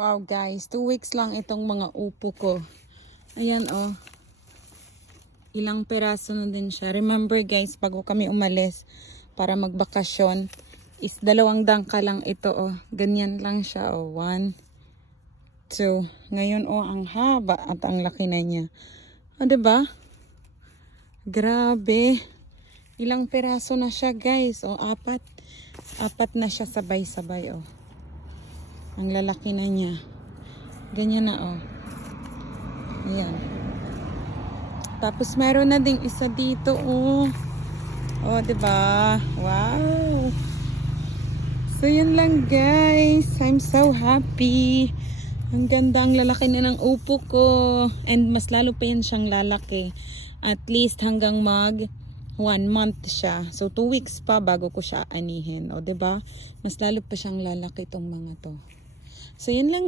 Wow guys, 2 weeks lang itong mga upo ko. Ayan oh. Ilang peraso na din siya. Remember guys, bago kami umalis para magbakasyon, is 2 dangka lang ito oh. Ganyan lang siya oh. 1, 2. Ngayon oh, ang haba at ang laki na niya. O diba? Grabe. Ilang peraso na siya guys. O 4. 4 na siya sabay-sabay oh. Ang lalaki na niya. Ganyan na oh. Ayan. Tapos meron na ding isa dito oh. Oh, 'di ba? Wow. So yun lang guys. I'm so happy. Ang ganda, ang lalaki na ng upo ko. And mas lalo pa yan siyang lalaki. At least hanggang mag 1 month siya. So 2 weeks pa bago ko siya anihin. O 'di ba? Mas lalo pa siyang lalaki itong mga to. So yun lang.